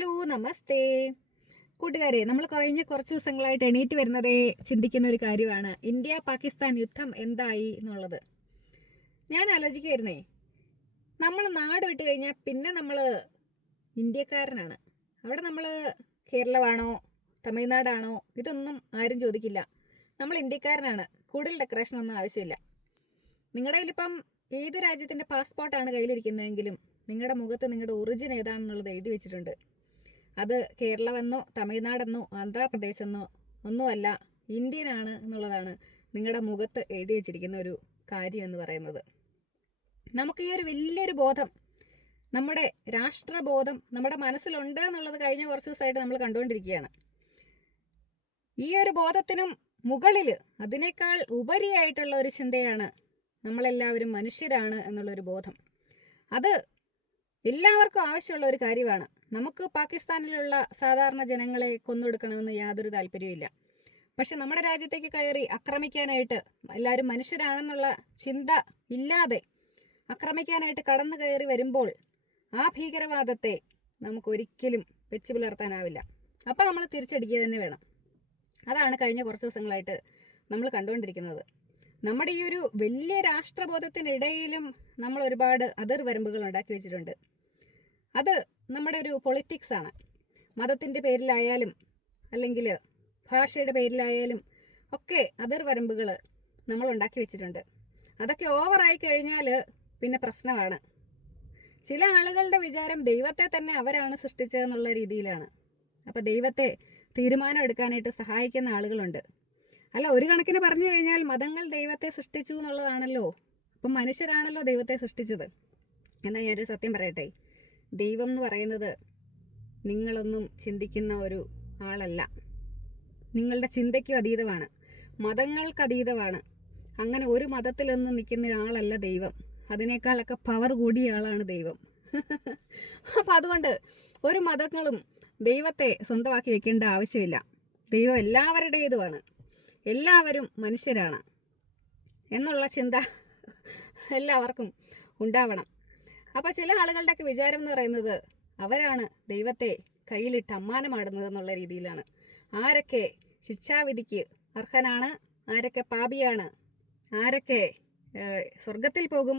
Hello നമസ്തേ. കൂട്ടുകാരെ നമ്മൾ കഴിഞ്ഞ കുറച്ച് ദിവസങ്ങളായിട്ട് എണീറ്റ് വരുന്നതേ ചിന്തിക്കുന്ന ഒരു കാര്യമാണ്. ഇന്ത്യ പാകിസ്ഥാൻ യുദ്ധം എന്തായി എന്നുള്ളത്. ഞാൻ ആലോചിക്കായിരുന്നേ നമ്മൾ നാട് വിട്ട് കഴിഞ്ഞാൽ പിന്നെ നമ്മൾ ഇന്ത്യക്കാരനാണ്. അവിടെ നമ്മൾ കേരളമാണോ തമിഴ്നാടാണോ ഇതൊന്നും ആരും ചോദിക്കില്ല. നമ്മൾ ഇന്ത്യക്കാരനാണ്. കൂടുതൽ ഡെക്കറേഷൻ ഒന്നും ആവശ്യമില്ല. നിങ്ങളുടെ കയ്യിലിപ്പം ഏത് രാജ്യത്തിന്റെ പാസ്പോർട്ടാണ് കയ്യിലിരിക്കുന്നതെങ്കിലും നിങ്ങളുടെ മുഖത്ത് നിങ്ങളുടെ ഒറിജിൻ ഏതാണെന്നുള്ളത് എഴുതി വെച്ചിട്ടുണ്ട്. അത് കേരളമെന്നോ തമിഴ്നാടെന്നോ ആന്ധ്രാപ്രദേശെന്നോ ഒന്നുമല്ല ഇന്ത്യനാണ് എന്നുള്ളതാണ് നിങ്ങളുടെ മുഖത്ത് എഴുതി വച്ചിരിക്കുന്ന ഒരു കാര്യം എന്ന് പറയുന്നത്. നമുക്ക് ഈ ഒരു വലിയൊരു ബോധം നമ്മുടെ രാഷ്ട്രബോധം നമ്മുടെ മനസ്സിലുണ്ട് എന്നുള്ളത് കഴിഞ്ഞ കുറച്ച് ദിവസമായിട്ട് നമ്മൾ കണ്ടുകൊണ്ടിരിക്കുകയാണ്. ഈ ഒരു ബോധത്തിനും മുകളിൽ അതിനേക്കാൾ ഉപരിയായിട്ടുള്ള ഒരു ചിന്തയാണ് നമ്മളെല്ലാവരും മനുഷ്യരാണ് എന്നുള്ളൊരു ബോധം. അത് എല്ലാവർക്കും ആവശ്യമുള്ള ഒരു കാര്യമാണ്. നമുക്ക് പാകിസ്ഥാനിലുള്ള സാധാരണ ജനങ്ങളെ കൊന്നൊടുക്കണമെന്ന് യാതൊരു താല്പര്യവുമില്ല. പക്ഷെ നമ്മുടെ രാജ്യത്തേക്ക് കയറി ആക്രമിക്കാനായിട്ട് എല്ലാവരും മനുഷ്യരാണെന്നുള്ള ചിന്ത ഇല്ലാതെ ആക്രമിക്കാനായിട്ട് കടന്നു കയറി വരുമ്പോൾ ആ ഭീകരവാദത്തെ നമുക്ക് ഒരിക്കലും വെച്ച് പുലർത്താനാവില്ല. അപ്പോൾ നമ്മൾ തിരിച്ചടിക്കുക തന്നെ വേണം. അതാണ് കഴിഞ്ഞ കുറച്ച് ദിവസങ്ങളായിട്ട് നമ്മൾ കണ്ടുകൊണ്ടിരിക്കുന്നത്. നമ്മുടെ ഈ ഒരു വലിയ രാഷ്ട്രബോധത്തിനിടയിലും നമ്മൾ ഒരുപാട് അതിർ വരമ്പുകൾ ഉണ്ടാക്കി വെച്ചിട്ടുണ്ട്. അത് നമ്മുടെ ഒരു പൊളിറ്റിക്സ് ആണ്. മതത്തിന്റെ പേരിലായാലും അല്ലെങ്കിൽ ഭാഷയുടെ പേരിലായാലും ഒക്കെ അതിർ വരമ്പുകൾ നമ്മൾ ഉണ്ടാക്കി വെച്ചിട്ടുണ്ട്. അതൊക്കെ ഓവറായി കഴിഞ്ഞാൽ പിന്നെ പ്രശ്നമാണ്. ചില ആളുകളുടെ വിചാരം ദൈവത്തെ തന്നെ അവരാണ് സൃഷ്ടിച്ചതെന്നുള്ള രീതിയിലാണ്. അപ്പോൾ ദൈവത്തെ തീരുമാനം എടുക്കാനായിട്ട് സഹായിക്കുന്ന ആളുകളുണ്ട്. അല്ല ഒരു കണക്കിന് പറഞ്ഞു കഴിഞ്ഞാൽ മതങ്ങൾ ദൈവത്തെ സൃഷ്ടിച്ചു എന്നുള്ളതാണല്ലോ. അപ്പം മനുഷ്യരാണല്ലോ ദൈവത്തെ സൃഷ്ടിച്ചത്. എന്നാൽ ഞാനൊരു സത്യം പറയട്ടെ? ദൈവം എന്ന് പറയുന്നത് നിങ്ങളൊന്നും ചിന്തിക്കുന്ന ഒരു ആളല്ല. നിങ്ങളുടെ ചിന്തയ്ക്കും അതീതമാണ്. മതങ്ങൾക്ക് അതീതമാണ്. അങ്ങനെ ഒരു മതത്തിലൊന്നും നിൽക്കുന്ന ആളല്ല ദൈവം. അതിനേക്കാളൊക്കെ പവർ കൂടിയ ആളാണ് ദൈവം. അപ്പം അതുകൊണ്ട് ഒരു മതങ്ങളും ദൈവത്തെ സ്വന്തമാക്കി വെക്കേണ്ട ആവശ്യമില്ല. ദൈവം എല്ലാവരുടേതുമാണ്. എല്ലാവരും മനുഷ്യരാണ്. എന്നുള്ള ചിന്ത എല്ലാവർക്കും ഉണ്ടാവണം. അപ്പോൾ ചില ആളുകളുടെയൊക്കെ വിചാരം എന്ന് പറയുന്നത് അവരാണ് ദൈവത്തെ കയ്യിലിട്ട് അമ്മാനമാടുന്നത് എന്നുള്ള രീതിയിലാണ്. ആരൊക്കെ ശിക്ഷാവിധിക്ക് അർഹനാണ് ആരൊക്കെ പാപിയാണ് ആരൊക്കെ സ്വർഗത്തിൽ പോകും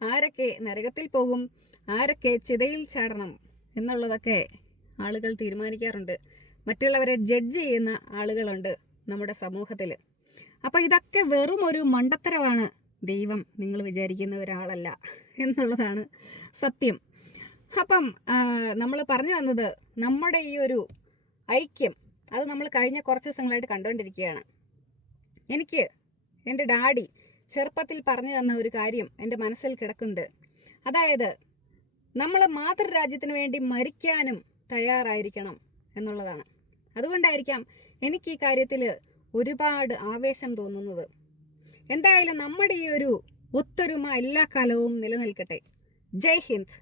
ആരൊക്കെ നരകത്തിൽ പോകും ആരൊക്കെ ചിതയിൽ ചാടണം എന്നുള്ളതൊക്കെ ആളുകൾ തീരുമാനിക്കാറുണ്ട്. മറ്റുള്ളവരെ ജഡ്ജ് ചെയ്യുന്ന ആളുകളുണ്ട് നമ്മുടെ സമൂഹത്തിൽ അപ്പോൾ ഇതൊക്കെ വെറും ഒരു മണ്ടത്തരമാണ് ദൈവം നിങ്ങൾ വിചാരിക്കുന്ന ഒരാളല്ല. എന്നുള്ളതാണ് സത്യം. അപ്പം നമ്മൾ പറഞ്ഞു വന്നത് നമ്മുടെ ഈ ഒരു ഐക്യം അത് നമ്മൾ കഴിഞ്ഞ കുറച്ച് ദിവസങ്ങളായിട്ട് കണ്ടുകൊണ്ടിരിക്കുകയാണ്. എനിക്ക് എന്റെ ഡാഡി ചെറുപ്പത്തിൽ പറഞ്ഞു തന്ന ഒരു കാര്യം എന്റെ മനസ്സിൽ കിടക്കുന്നുണ്ട്. അതായത് നമ്മൾ മാതൃരാജ്യത്തിന് വേണ്ടി മരിക്കാനും തയ്യാറായിരിക്കണം എന്നുള്ളതാണ്. അതുകൊണ്ടായിരിക്കാം എനിക്ക് ഈ കാര്യത്തിൽ ഒരുപാട് ആവേശം തോന്നുന്നത്. എന്തായാലും നമ്മുടെ ഈ ഒരു ഒത്തൊരുമ എല്ലാ കാലവും നിലനിൽക്കട്ടെ. ജയ് ഹിന്ദ്.